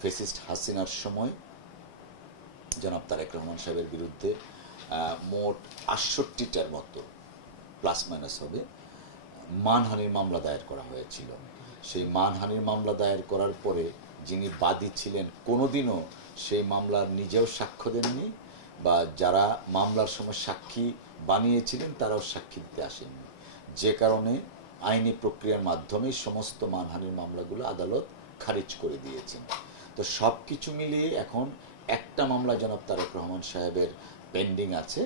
Fascist হাসিনার সময় জনাব তারেক রহমান সাহেবের বিরুদ্ধে মোট ৬৮টার মতো প্লাস মাইনাস হবে মানহানির মামলা দায়ের করা হয়েছিল। সেই মানহানির মামলা দায়ের করার পরে যিনি বাদী ছিলেন কোনোদিনও সেই মামলার নিজেও সাক্ষ্য দেননি, বা যারা মামলার সময় সাক্ষী বানিয়েছিলেন তারাও সাক্ষী দিতে আসেননি, যে কারণে আইনি প্রক্রিয়ার মাধ্যমে সমস্ত মানহানির মামলাগুলো আদালত খারিজ করে দিয়েছেন। তো সব কিছু মিলিয়ে এখন একটা মামলা জনাব তারেক রহমান সাহেবের পেন্ডিং আছে,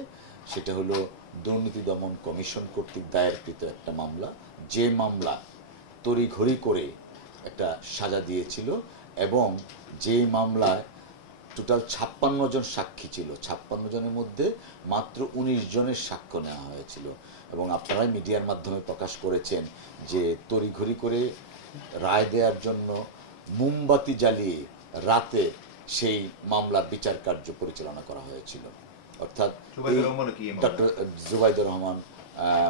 সেটা হলো দুর্নীতি দমন কমিশন কর্তৃক দায়েরকৃত একটা মামলা, যে মামলা তড়িঘড়ি করে একটা সাজা দিয়েছিল এবং যে মামলায় টোটাল ৫৬ জন সাক্ষী ছিল, ৫৬ জনের মধ্যে মাত্র ১৯ জনের সাক্ষ্য নেওয়া হয়েছিল। এবং আপনারাই মিডিয়ার মাধ্যমে প্রকাশ করেছেন যে তড়িঘড়ি করে রায় দেওয়ার জন্য মোমবাতি জ্বালিয়ে রাতে সেই মামলার বিচার কার্য পরিচালনা করা হয়েছিল। অর্থাৎ ডক্টর জুবাইদুর রহমান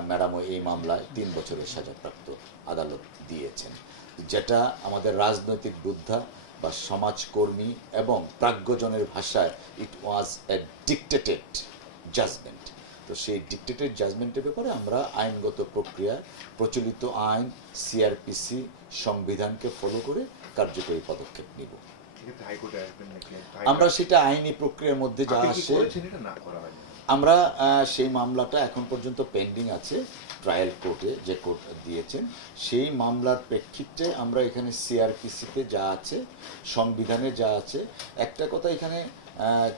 ম্যাডামও এই মামলায় ৩ বছরের সাজাপ্রাপ্ত আদালত দিয়েছেন, যেটা আমাদের রাজনৈতিক যোদ্ধা বা সমাজকর্মী এবং প্রাজ্ঞজনের ভাষায় ইট ওয়াজ এ ডিক্টেটেড জাজমেন্ট। তো সেই ডিক্টেটেড জাজমেন্টের ব্যাপারে আমরা আইনগত প্রক্রিয়া, প্রচলিত আইন, সিআরপিসি, সংবিধানকে ফলো করে কার্যকরী পদক্ষেপ নিব। আমরা সেটা আইনি প্রক্রিয়ার মধ্যে যা আসে, আমরা সেই মামলাটা এখন পর্যন্ত পেন্ডিং আছে ট্রায়াল কোর্টে, যে কোর্ট দিয়েছেন সেই মামলার প্রেক্ষিতে আমরা এখানে সিআরপিসিতে যা আছে, সংবিধানে যা আছে, একটা কথা এখানে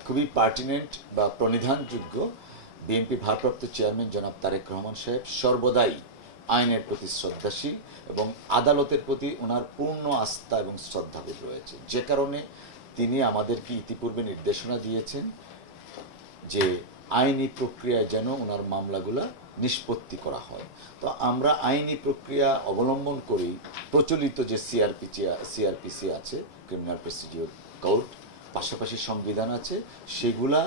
খুবই পার্টিনেন্ট বা প্রণিধানযোগ্য, বিএনপি ভারপ্রাপ্ত চেয়ারম্যান জনাব তারেক রহমান সাহেব সর্বদাই আইনের প্রতি শ্রদ্ধাশীল এবং আদালতের প্রতি ওনার পূর্ণ আস্থা এবং শ্রদ্ধাবোধ রয়েছে, যে কারণে তিনি আমাদেরকে ইতিপূর্বে নির্দেশনা দিয়েছেন যে আইনি প্রক্রিয়ায় যেন ওনার মামলাগুলা নিষ্পত্তি করা হয়। তো আমরা আইনি প্রক্রিয়া অবলম্বন করি, প্রচলিত যে সিআরপিসি আছে, ক্রিমিনাল প্রসিডিওর কোড, পাশাপাশি সংবিধান আছে, সেগুলা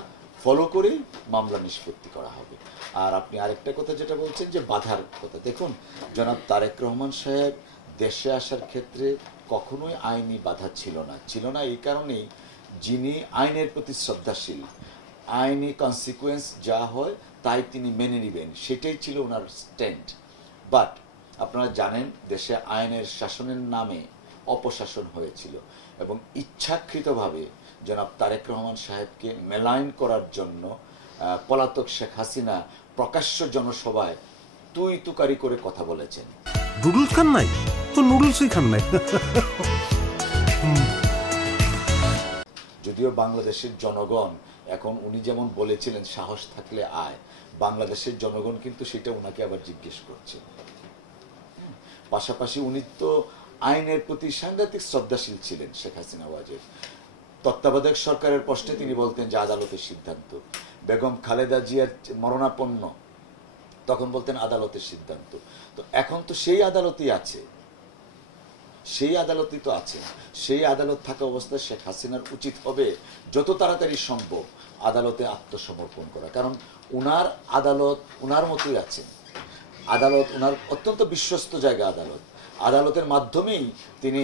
ফলো করেই মামলা নিষ্পত্তি করা হবে। আর আপনি আরেকটা কথা যেটা বলছেন যে বাধার কথা, দেখুন জনাব তারেক রহমান সাহেব দেশে আসার ক্ষেত্রে কখনোই আইনি বাধা ছিল না এই কারণেই যিনি আইনের প্রতি শ্রদ্ধাশীল, আইনি কনসিকুয়েন্স যা হয় তাই তিনি মেনে নেবেন, সেটাই ছিল ওনার স্ট্যান্ড। বাট আপনারা জানেন দেশে আইনের শাসনের নামে অপশাসন হয়েছিল এবং ইচ্ছাকৃতভাবে জনাব তারেক রহমান সাহেবকে মেলাইন করার জন্য পলাতক শেখ হাসিনা প্রকাশ্য জনসভায় তুই তুকারি করে কথা বলেছেন। নুডলস খান নাই তো নুডলসই খান নাই। যদিও বাংলাদেশের জনগণ এখন উনি যেমন বলেছিলেন সাহস থাকলে আয়, বাংলাদেশের জনগণ কিন্তু সেটা ওনাকে আবার জিজ্ঞেস করছে। পাশাপাশি উনি তো আইনের প্রতি সাংঘাতিক শ্রদ্ধাশীল ছিলেন। শেখ হাসিনা ওয়াজেদ তত্ত্বাবধায়ক সরকারের প্রশ্নে তিনি বলতেন যে আদালতের সিদ্ধান্ত, বেগম খালেদা জিয়ার মরণাপন্ন তখন বলতেন আদালতের সিদ্ধান্ত। তো এখন তো সেই আদালতই আছে, সেই আদালতই তো আছে, সেই আদালত থাকা অবস্থায় শেখ হাসিনার উচিত হবে যত তাড়াতাড়ি সম্ভব আদালতে আত্মসমর্পণ করা, কারণ উনার আদালত উনার মতোই আছেন। আদালত উনার অত্যন্ত বিশ্বস্ত জায়গা, আদালতের মাধ্যমেই তিনি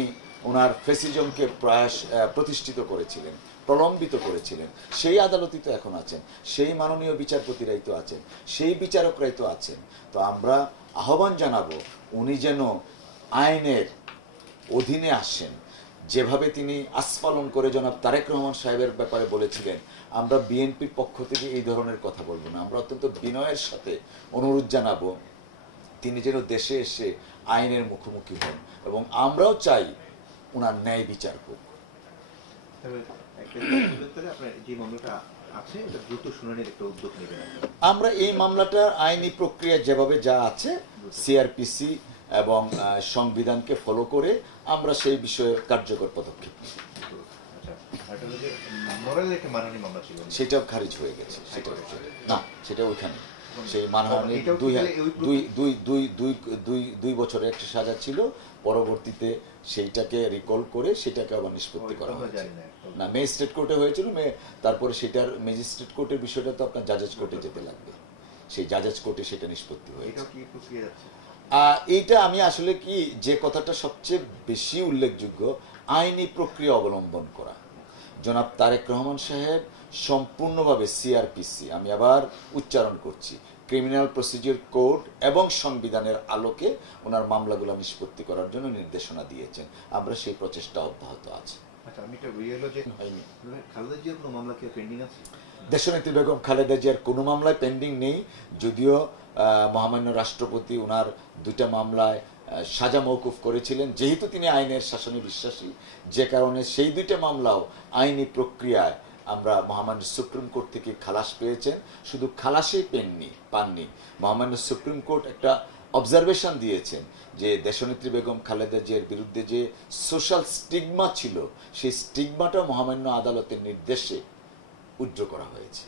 ওনার ফেসিজমকে প্রয়াস প্রতিষ্ঠিত করেছিলেন, প্রলম্বিত করেছিলেন। সেই আদালতই তো এখন আছেন, সেই মাননীয় বিচারপতিরাই তো আছেন, সেই বিচারকরাই তো আছেন। তো আমরা আহ্বান জানাবো উনি যেন আইনের অধীনে আসেন, যেভাবে তিনি আস্ফালন করে জনাব তারেক রহমান সাহেবের ব্যাপারে বলেছিলেন। আমরা বিএনপির পক্ষ থেকে এই ধরনের কথা বলবো না, আমরা অত্যন্ত বিনয়ের সাথে অনুরোধ জানাবো তিনি যেন দেশে এসে আইনের মুখোমুখি হন এবং আমরাও চাই ওনার ন্যায় বিচার হোক। আমরা এই মামলাটা আইনি প্রক্রিয়া যেভাবে যা আছে সিআরপিসি এবং সংবিধানকে ফলো করে আমরা সেই বিষয়ে কার্যকর পদক্ষেপ নিই। সেটাও খারিজ হয়ে গেছে, সেটা ওইখানে সেই মানহানি 2 বছরের একটা সাজা ছিল, পরবর্তীতে সেইটাকে রিকল করে সেটাকে আবার নিষ্পত্তি করা হয়েছে। না, ম্যাজিস্ট্রেট কোর্টে হয়েছিল, তারপরে সেটার ম্যাজিস্ট্রেট কোর্টের বিষয়টা তো আপনার জাজেস কোর্টে যেতে লাগবে, সেই জাজেস কোর্টে সেটা নিষ্পত্তি হয়েছে। এইটা আমি আসলে কি যে কথাটা সবচেয়ে বেশি উল্লেখযোগ্য, আইনি প্রক্রিয়া অবলম্বন করা। জনাব তারেক রহমান সাহেব সম্পূর্ণভাবে সিআরপিসি, আমি আবার উচ্চারণ করছি, ক্রিমিনাল প্রসিডিউর কোড এবং সংবিধানের আলোকে ওনার মামলাগুলো নিষ্পত্তি করার জন্য নির্দেশনা দিয়েছেন। আমরা সেই প্রচেষ্টা অব্যাহত আছে। আচ্ছা, আমি এটা বুঝে গেল যে খালেদা জিয়ার কোনো মামলা কি পেন্ডিং আছে? দেশনেত্রী বেগম খালেদা জিয়ার কোনো মামলায় পেন্ডিং নেই, যদিও মহামান্য রাষ্ট্রপতি ওনার 2টা মামলায় সাজা মওকুফ করেছিলেন, যেহেতু তিনি আইনের শাসনে বিশ্বাসী, যে কারণে সেই 2টা মামলাও আইনি প্রক্রিয়ায় আমরা মহামান্য সুপ্রিম কোর্ট থেকে খালাস পেয়েছেন। শুধু খালাসেই পাননি, মহামান্য সুপ্রিম কোর্ট একটা অবজারভেশন দিয়েছেন যে দেশনেত্রী বেগম খালেদা জিয়ার বিরুদ্ধে যে সোশ্যাল স্টিগমা ছিল, সেই স্টিগমাটা মহামান্য আদালতের নির্দেশে উজ্জ্ব করা হয়েছে।